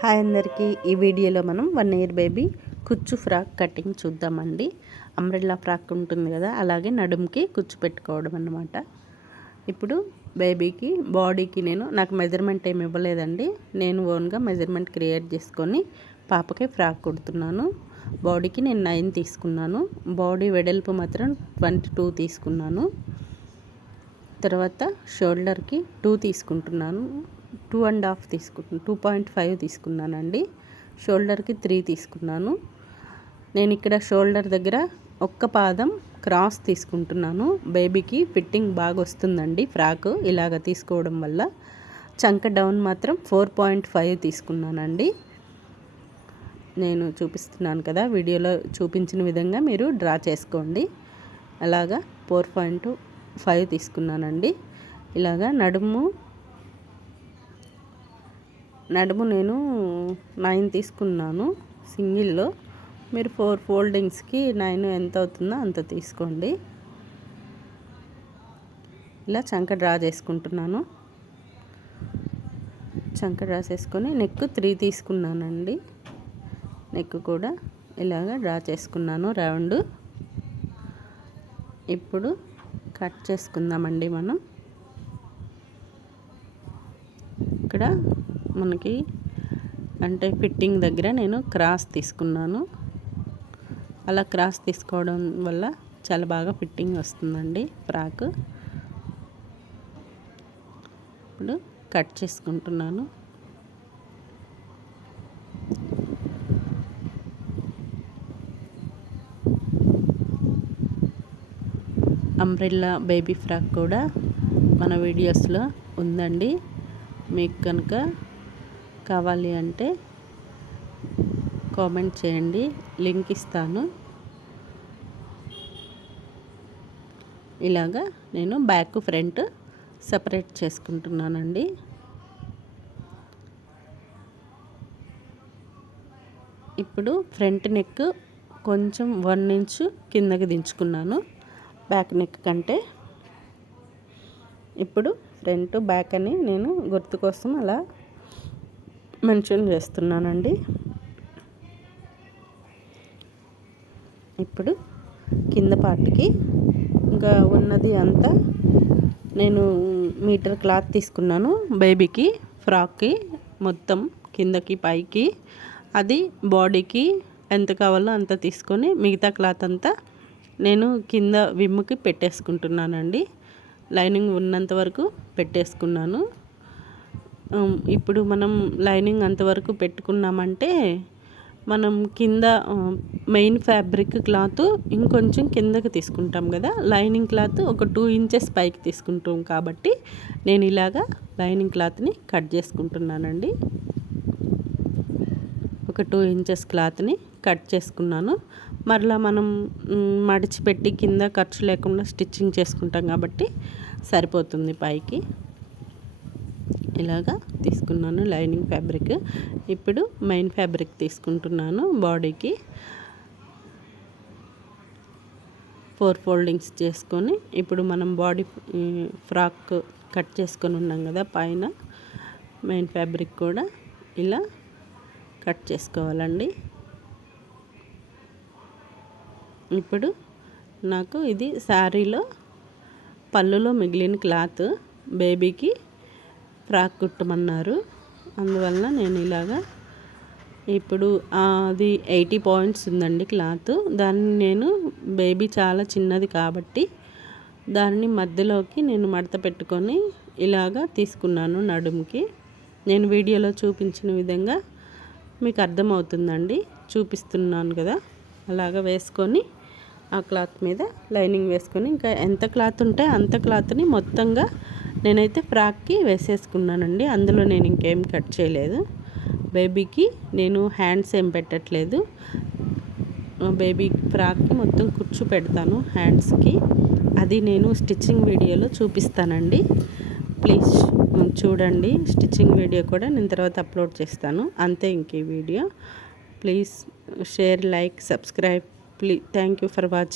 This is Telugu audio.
హాయ్ అందరికీ, ఈ వీడియోలో మనం 1 ఇయర్ బేబీ కుచ్చు ఫ్రాక్ కటింగ్ చూద్దామండి. అంబ్రెల్లా ఫ్రాక్ ఉంటుంది కదా, అలాగే నడుముకి కుచ్చు పెట్టుకోవడం అన్నమాట. ఇప్పుడు బేబీకి బాడీకి నాకు మెజర్మెంట్ ఏమి ఇవ్వలేదండి. నేను ఓన్గా మెజర్మెంట్ క్రియేట్ చేసుకొని పాపకి ఫ్రాక్ కుడుతున్నాను. బాడీకి నేను 9 తీసుకున్నాను. బాడీ వెడల్పు మాత్రం 22 తీసుకున్నాను. తర్వాత షోల్డర్కి 2 తీసుకుంటున్నాను. 2.5 తీసుకుంటున్నాను. 2.5 తీసుకున్నానండి. షోల్డర్కి 3 తీసుకున్నాను. నేను ఇక్కడ షోల్డర్ దగ్గర ఒక్క పాదం క్రాస్ తీసుకుంటున్నాను. బేబీకి ఫిట్టింగ్ బాగా వస్తుందండి ఫ్రాక్ ఇలాగ తీసుకోవడం వల్ల. చంక డౌన్ మాత్రం 4.5 తీసుకున్నానండి. నేను చూపిస్తున్నాను కదా, వీడియోలో చూపించిన విధంగా మీరు డ్రా చేసుకోండి. అలాగా 4.5 తీసుకున్నానండి. ఇలాగా నడుము నేను 9 తీసుకున్నాను సింగిల్లో. మీరు 4 ఫోల్డింగ్స్కి 9 ఎంత అవుతుందో అంత తీసుకోండి. ఇలా చంక డ్రా చేసుకుంటున్నాను. చంక డ్రా చేసుకొని నెక్ 3 తీసుకున్నానండి. నెక్ కూడా ఇలాగ డ్రా చేసుకున్నాను రౌండ్. ఇప్పుడు కట్ చేసుకుందామండి మనం. ఇక్కడ మనకి అంటే ఫిట్టింగ్ దగ్గర నేను క్రాస్ తీసుకున్నాను. అలా క్రాస్ తీసుకోవడం వల్ల చాలా బాగా ఫిట్టింగ్ వస్తుందండి ఫ్రాక్. ఇప్పుడు కట్ చేసుకుంటున్నాను. అంబ్రెల్లా బేబీ ఫ్రాక్ కూడా మన వీడియోస్లో ఉందండి. మీకు కనుక కావాలి అంటే కామెంట్ చేయండి, లింక్ ఇస్తాను. ఇలాగా నేను బ్యాక్ ఫ్రంట్ సపరేట్ చేసుకుంటున్నానండి. ఇప్పుడు ఫ్రంట్ నెక్ కొంచెం 1 ఇంచ్ కిందకి దించుకున్నాను బ్యాక్ నెక్ కంటే. ఇప్పుడు ఫ్రంట్ బ్యాక్ అని నేను గుర్తు కోసం అలా మెన్షన్ చేస్తున్నానండి. ఇప్పుడు కింద పార్ట్కి ఇంకా ఉన్నది అంతా నేను మీటర్ క్లాత్ తీసుకున్నాను బేబీకి ఫ్రాక్కి, మొత్తం కిందకి పైకి. అది బాడీకి ఎంత కావాలో అంత తీసుకొని మిగతా క్లాత్ అంతా నేను కింద విమ్కి పెట్టేసుకుంటున్నానండి. లైనింగ్ ఉన్నంత వరకు పెట్టేసుకున్నాను. ఇప్పుడు మనం లైనింగ్ అంతవరకు పెట్టుకున్నామంటే మనం కింద మెయిన్ ఫ్యాబ్రిక్ క్లాత్ ఇంకొంచెం కిందకి తీసుకుంటాం కదా, లైనింగ్ క్లాత్ ఒక 2 ఇంచెస్ పైకి తీసుకుంటాం. కాబట్టి నేను ఇలాగా లైనింగ్ క్లాత్ని కట్ చేసుకుంటున్నానండి. ఒక 2 ఇంచెస్ క్లాత్ని కట్ చేసుకున్నాను. మరలా మనం మడిచిపెట్టి కింద ఖర్చు లేకుండా స్టిచ్చింగ్ చేసుకుంటాం కాబట్టి సరిపోతుంది పైకి. ఇలాగా తీసుకున్నాను లైనింగ్ ఫ్యాబ్రిక్. ఇప్పుడు మెయిన్ ఫ్యాబ్రిక్ తీసుకుంటున్నాను బాడీకి. 4 ఫోల్డింగ్స్ చేసుకొని ఇప్పుడు మనం బాడీ ఫ్రాక్ కట్ చేసుకొని ఉన్నాం కదా, పైన మెయిన్ ఫ్యాబ్రిక్ కూడా ఇలా కట్ చేసుకోవాలండి. ఇప్పుడు నాకు ఇది శారీలో పళ్ళులో మిగిలిన క్లాత్ బేబీకి ఫ్రాక్ కుట్టమన్నారు. అందువల్ల నేను ఇలాగా ఇప్పుడు అది 80 పాయింట్స్ ఉందండి క్లాత్. దాన్ని నేను బేబీ చాలా చిన్నది కాబట్టి దాన్ని మధ్యలోకి నేను మడత పెట్టుకొని ఇలాగా తీసుకున్నాను నడుముకి. నేను వీడియోలో చూపించిన విధంగా మీకు అర్థమవుతుందండి, చూపిస్తున్నాను కదా. అలాగా వేసుకొని ఆ క్లాత్ మీద లైనింగ్ వేసుకొని ఇంకా ఎంత క్లాత్ ఉంటే అంత క్లాత్ని మొత్తంగా నేనైతే ఫ్రాక్కి వేసేసుకున్నానండి. అందులో నేను ఇంకేం కట్ చేయలేదు. బేబీకి నేను హ్యాండ్స్ ఏం పెట్టట్లేదు. బేబీ ఫ్రాక్కి మొత్తం కుచ్చు పెడతాను హ్యాండ్స్కి. అది నేను స్టిచ్చింగ్ వీడియోలో చూపిస్తానండి. ప్లీజ్ చూడండి. స్టిచ్చింగ్ వీడియో కూడా నేను తర్వాత అప్లోడ్ చేస్తాను. అంతే ఇంక ఈ video. Please share, like, subscribe. Thank you for watching.